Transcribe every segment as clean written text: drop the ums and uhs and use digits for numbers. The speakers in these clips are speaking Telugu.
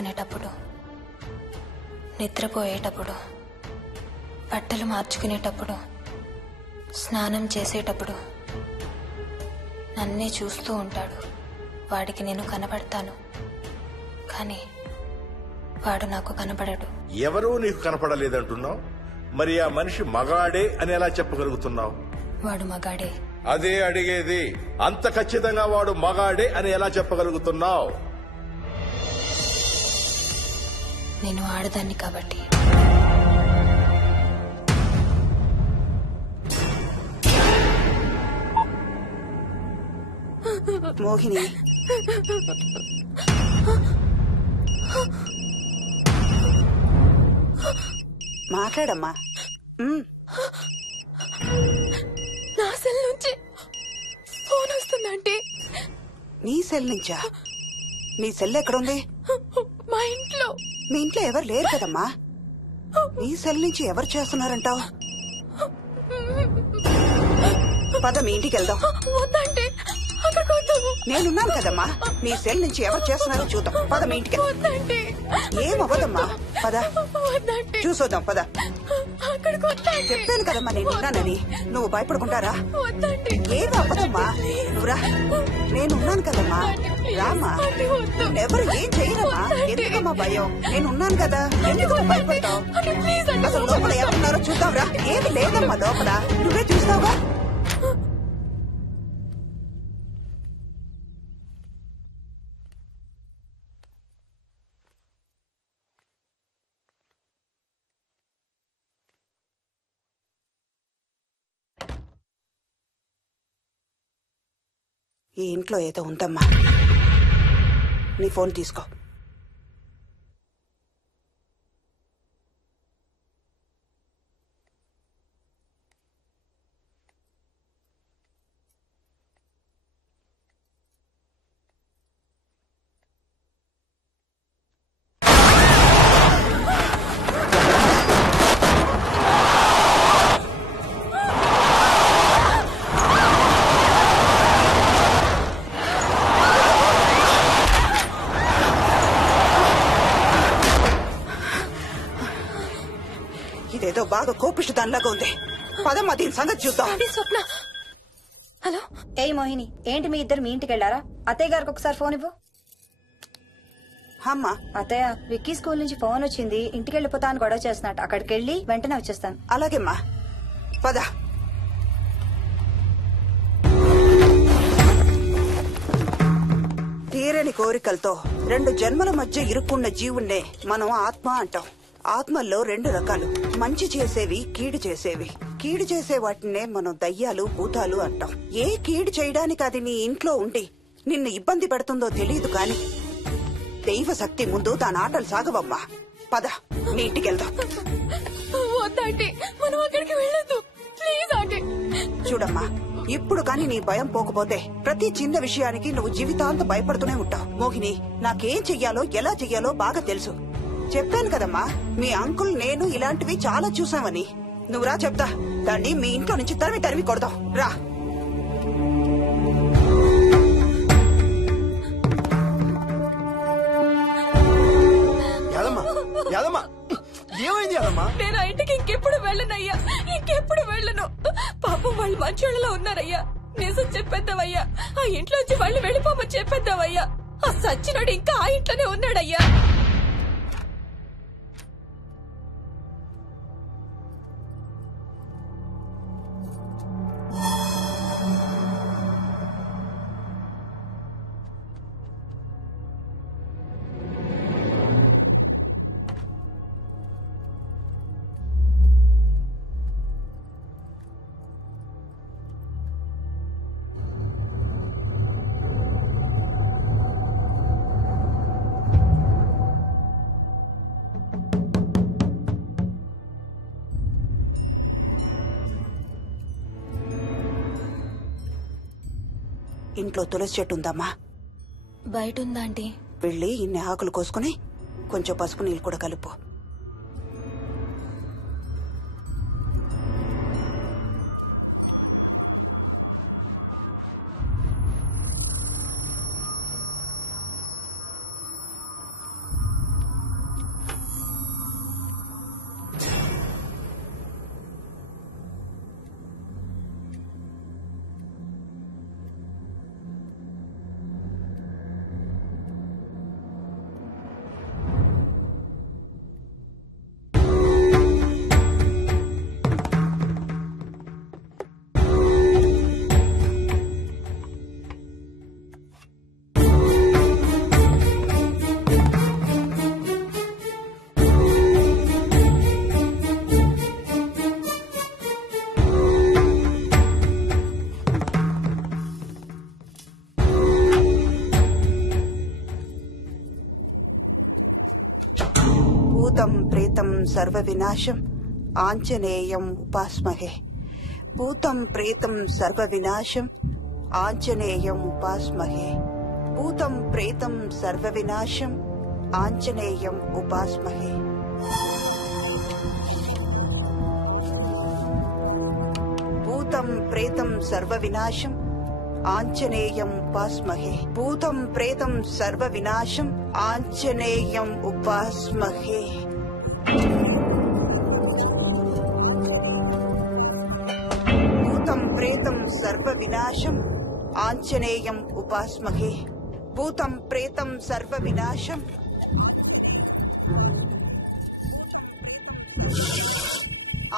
తినేటప్పుడు, నిద్రపోయేటప్పుడు, బట్టలు మార్చుకునేటప్పుడు, స్నానం చేసేటప్పుడు నన్నే చూస్తూ ఉంటాడు. వాడికి నేను కనపడతాను, కానీ వాడు నాకు కనపడడు. ఎవరూ నీకు కనపడలేదంటున్నావు, మరి ఆ మనిషి మగాడే అని ఎలా చెప్పగలుగుతున్నావు? వాడు మగాడే. అదే అడిగేది, అంత ఖచ్చితంగా వాడు మగాడే అని ఎలా చెప్పగలుగుతున్నావు? నేను ఆడదాన్ని కాబట్టి. మోహిని, మాట్లాడమ్మా. నా సెల్ నుంచి ఫోన్ వస్తుందంటే. నీ సెల్ నుంచా? నీ సెల్ ఎక్కడుంది? మా ఇంట్లో. మీ ఇంట్లో ఎవరు లేరు కదమ్మా. నీ సెల్ నుంచి ఎవరు చేస్తున్నారంటావు? పద మీ ఇంటికి వెళ్దాం. వద్దంటే నేనున్నాను కదమ్మా. నీ సెల్ నుంచి ఎవరు చేస్తున్నారో చూద్దాం. పద మీ ఇంటికి. ఏమవ్వదమ్మా, పద చూసొద్దాం. పద. చెప్పాను కదమ్మా నేనున్నానని. నువ్వు భయపడుకుంటారా? ఏమవ్వదమ్మా, నువ్వురా. నేనున్నాను కదమ్మా, రామా. ఎవరు ఏం చేయరమ్మా. ఎందుకమ్మా భయం? నేనున్నాను కదా, ఎందుకు భయపడతావు? అసలు లోపల ఎవరున్నారో చూద్దాంరా. ఏమి లేదమ్మా లోపల, నువ్వే చూస్తావా? ఈ ఇంట్లో ఏదో ఉందమ్మా. నీ ఫోన్ తీసుకో. ఇదేదో బాగా కోపిష్టి దానిలాగా ఉంది. పదమ్మా దీని సంగతి చూద్దాం. స్వప్న. హలో. ఏ మోహిని, ఏంటి మీ ఇద్దరు మీ ఇంటికి వెళ్లారా? అత్తయ్య గారికి ఒకసారి ఫోన్ ఇవ్వు. అమ్మా. అత్తయ్య, విక్కీ స్కూల్ నుంచి ఫోన్ వచ్చింది. ఇంటికి వెళ్ళిపోతా అని గొడవ చేస్తున్నట్టు. అక్కడికి వెళ్ళి వెంటనే వచ్చేస్తాను. అలాగేమ్మా, పద. తీరని కోరికలతో 2 జన్మల మధ్య ఇరుక్కున్న జీవుణ్ణే మనం ఆత్మ అంటాం. ఆత్మల్లో 2 రకాలు, మంచి చేసేవి, కీడు చేసేవి. కీడు చేసే వాటినే మనం దయ్యాలు, భూతాలు అంటాం. ఏ కీడు చేయడానికి అది నీ ఇంట్లో ఉండి నిన్ను ఇబ్బంది పెడుతుందో తెలియదు కాని దైవ శక్తి ముందు దాని ఆటలు సాగవమ్మా. పద నీ ఇంటికి వెళ్దాం. చూడమ్మా, ఇప్పుడు కాని నీ భయం పోకపోతే ప్రతి చిన్న విషయానికి నువ్వు జీవితాంతం భయపడుతూనే ఉంటావు. మోహిని, నాకేం చెయ్యాలో ఎలా చెయ్యాలో బాగా తెలుసు. చెప్పాను కదమ్మా, మీ అంకుల్ నేను ఇలాంటివి చాలా చూసామని. నువ్వు రా చెప్తా. దాన్ని మీ ఇంట్లో నుంచి తరిమి కొడదాం. రా. ఏమైంది యాదమ్మా? నేను ఆ ఇంటికి ఇంకెప్పుడు వెళ్ళనయ్యా, ఇంకెప్పుడు వెళ్ళను. పాపం వాళ్ళు మంచోళ్ళలో ఉన్నారయ్యా. నిజం చెప్పేద్దామయ్యా, ఆ ఇంట్లోంచి వాళ్ళు వెళ్ళిపోమని చెప్పేద్దామయ్యా. ఆ సచ్చినోడు ఇంకా ఆ ఇంట్లోనే ఉన్నాడయ్యా. ఇంట్లో తులసి చెట్టు ఉందమ్మా. బయట ఉందా ఆంటీ? వెళ్ళి ఇన్ని ఆకులు కోసుకుని కొంచెం పసుపు నీళ్ళు కూడా కలుపు. భూతం ప్రేతం సర్వ వినాశం ఆంజనేయం ఉపాస్మహే. భూతం ప్రేతం సర్వ వినాశం ఆంజనేయం ఉపాస్మహే. భూతం ప్రేతం సర్వ వినాశం ఆంజనేయం ఉపాస్మహే. భూతం ప్రేతం సర్వ వినాశం ఆంజనేయం ఉపాస్మహే. భూతం ప్రేతం సర్వ వినాశం ఆంజనేయం ఉపాస్మహే. భూతం ప్రేతం సర్వ వినాశం ఆంజనేయం ఉపాస్మహే. భూతం ప్రేతం సర్వ వినాశం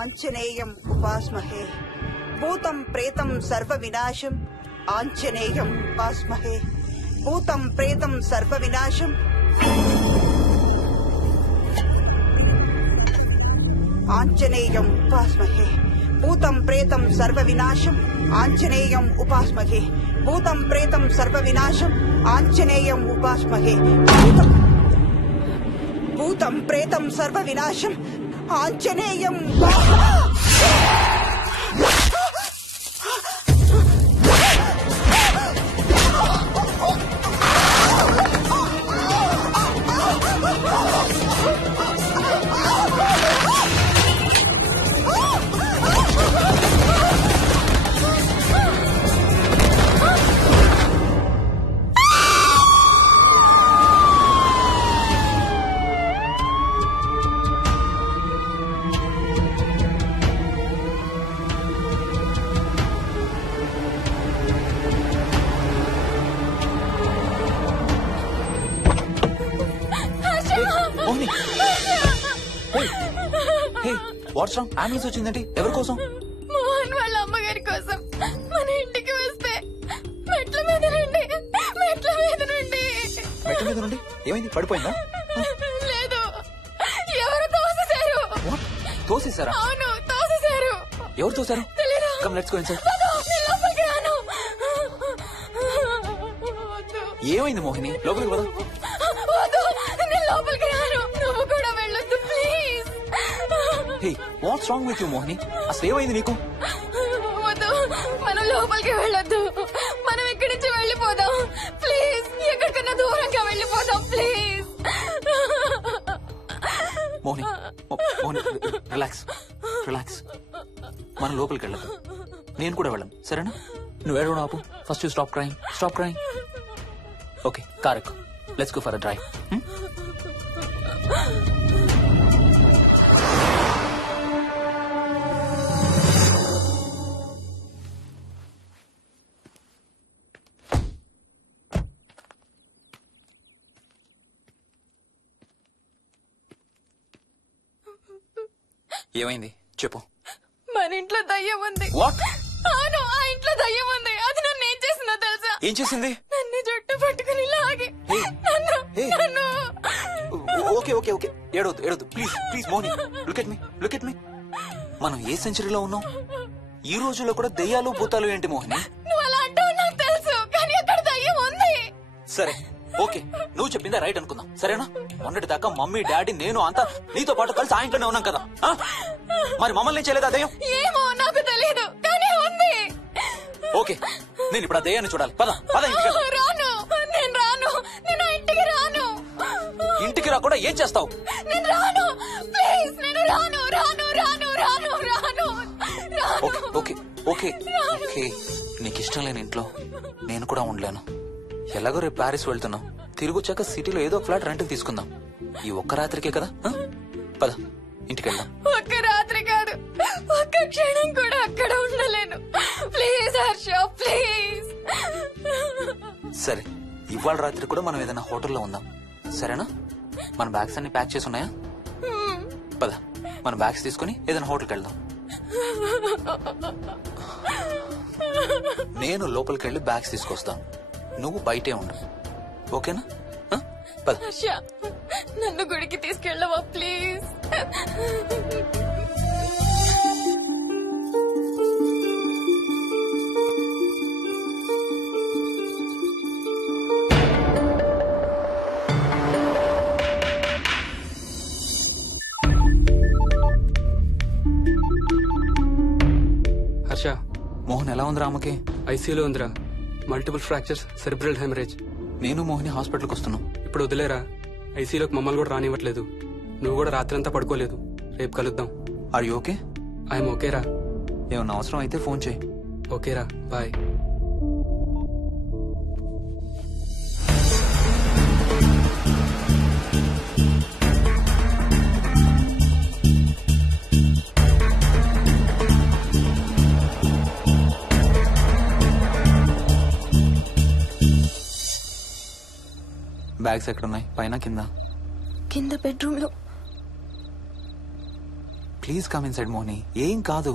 ఆంజనేయం ఉపాస్మహే. భూతం ప్రేతం సర్వ వినాశం ఆంజనేయం ఉపాస్మహే. భూతం ప్రేతం సర్వ వినాశం ఆంజనేయం ఉపాస్మహే. భూతం ప్రేతం సర్వ వినాశం ఆంజనేయం ఉపాస్మహే. భూతం ప్రేతం సర్వ వినాశం ఆంజనేయం ఉపాస్మహే. భూతం ప్రేతం సర్వ వినాశం ఆంజనేయం. What's wrong? అంబులెన్స్ వచ్చిందండి. ఎవరి కోసం? మోహన్ వాళ్ళ అమ్మగారి కోసం. మన ఇంటికి వస్తే మెట్ల మీద నుండి మెట్ల మీద నుండి ఏమైంది? పడిపోయిందా? లేదు, ఎవరు తోసేశారు. తోసేశారా? అవును, తోసేశారు. ఎవరు తోసారు? Come let's go inside. లోపలికి రాను. ఏమైంది మోహిని? లోపలికి పద. నేను లోపలికి రాను. నువ్వు కూడా వెళ్ళొద్దు please. Hey, what's wrong with you Mohini? అసలు ఏమైంది నీకు? వద్దు, మనం లోపలికి వెళ్ళొద్దు. మనం ఇక్కడి నుంచి వెళ్ళిపోదాం ప్లీజ్. ఎక్కడికన్నా దూరంగా వెళ్ళిపోదాం please. Mohini, Mohini relax relax. మనం లోపలికి వెళ్ళదు. నేను కూడా వెళ్ళను, సరేనా? నువ్వు ఏడవడం ఆపు. First you stop crime. Stop crime. Okay, car ఎక్కు. Let's go for a drive. ఏమైంది చెప్పు. మన ఇంట్లో దయ్యం ఉంది. వాట్? అవును, ఆ ఇంట్లో దయ్యం ఉంది. అది నన్ను ఏం చేసిందో తెలుసా? ఏం చేసింది? నన్ను జుట్టు పట్టుకుని లాగి నన్ను. ఓకే ఓకే ఓకే, ఏడవద్దు ఏడవద్దు please please Mohini. Look at me, look at me. మనం ఏ సెంచరీలో ఉన్నాం? ఈ రోజుల్లో కూడా దెయ్యాలు భూతాలు ఏంటి మోహిని? నువ్వు అలా అంటావు నాకు తెలుసు, కానీ అక్కడ దయ్యం ఉంది. సరే ఓకే, నువ్వు చెప్పిందే రైట్ అనుకుందాం, సరేనా? మొన్నటి దాకా మమ్మీ డాడీ నేను అంతా నీతో పాటు కలిసి ఆ ఇంట్లోనే ఉన్నాం కదా. మరి మమ్మల్ని చేయలేదా దయ్యం? ఏమో నాకు తెలియదు, కానీ ఉంది. ఓకే, నేను ఇప్పుడు ఆ దయ్యాన్ని చూడాలి. పద పద. రాను, నేను రాను. నేను ఇంటికి రాను. ఇంటికి రాకుండా ఏం చేస్తావు? నేను రాను ప్లీజ్. నేను రాను రాను రాను రాను రాను రాను. ఓకే ఓకే ఓకే, నీకు ఇష్టం లేని ఇంట్లో నేను కూడా ఉండలేను. ఎలాగో రేపు ప్యారిస్ వెళ్తున్నాం. తిరిగి వచ్చాక సిటీలో ఏదో ఫ్లాట్ రెంట్కి తీసుకుందాం. ఈ ఒక్క రాత్రికే కదా. పద ఇంటికి వెళ్దాం. ఒక్క రాత్రి కాదు, ఒక్క క్షణం కూడా అక్కడ ఉండలేను. Please Harsha, please. సరే, ఇవాళ రాత్రి కూడా మనం ఏదైనా హోటల్లో ఉందాం, సరేనా? మన బ్యాగ్స్ అన్ని ప్యాక్ చేసి ఉన్నాయా? పద మన బ్యాగ్స్ తీసుకుని ఏదైనా హోటల్కి వెళ్దాం. నేను లోపలికి వెళ్ళి బ్యాగ్స్ తీసుకొస్తాను, నువ్వు బయటే ఉండు, ఓకేనా? పద. హర్ష, నన్ను గుడికి తీసుకెళ్ళవా ప్లీజ్? మోహన్ ఎలా ఉందిరా ఆమెకి? ఐసీయూలో ఉందిరా. Multiple fractures, cerebral haemorrhage. నేను మోహిని హాస్పిటల్కి వస్తున్నాం. ఇప్పుడు వదిలేరా, ఐసీయూలోకి మమ్మల్ని కూడా రానివ్వట్లేదు. నువ్వు కూడా రాత్రంతా పడుకోలేదు. రేపు కలుద్దాం. Are you okay? ఐఎమ్ ఓకేరా. ఏమన్నా అవసరం అయితే ఫోన్ చేయి. ఓకేరా, బాయ్. బ్యాగ్స్ ఎక్కడున్నాయి? పైన కింద? కింద బెడ్రూమ్ లో. Please come in side Mohini. ఏం కాదు.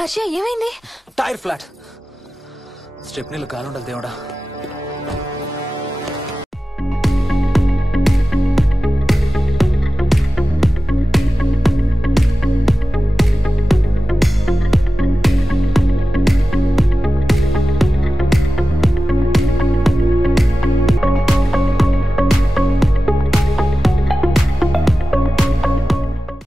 హర్ష ఏమైంది? Tyre flat. స్టెప్నీలు కాలుండాలి దేవుడా.